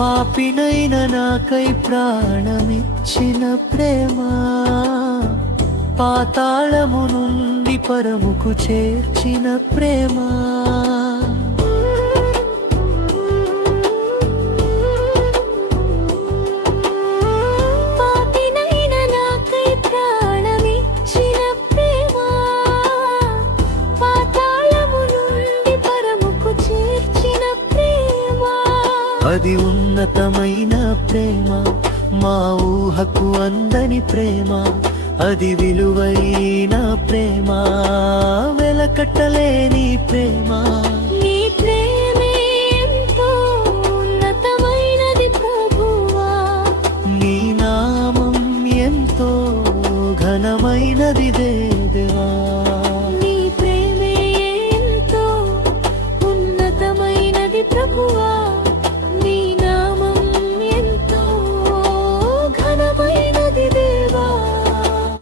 పాపినైన నాకై ప్రాణమిచ్చిన ప్రేమ, పాతాళము నుండి పరముకు చేర్చిన ప్రేమ. అది ఉన్నతమైన ప్రేమ, మా ఊహకు అందని ప్రేమ. అది విలువైన ప్రేమ, వెలకట్టలేని ప్రేమ.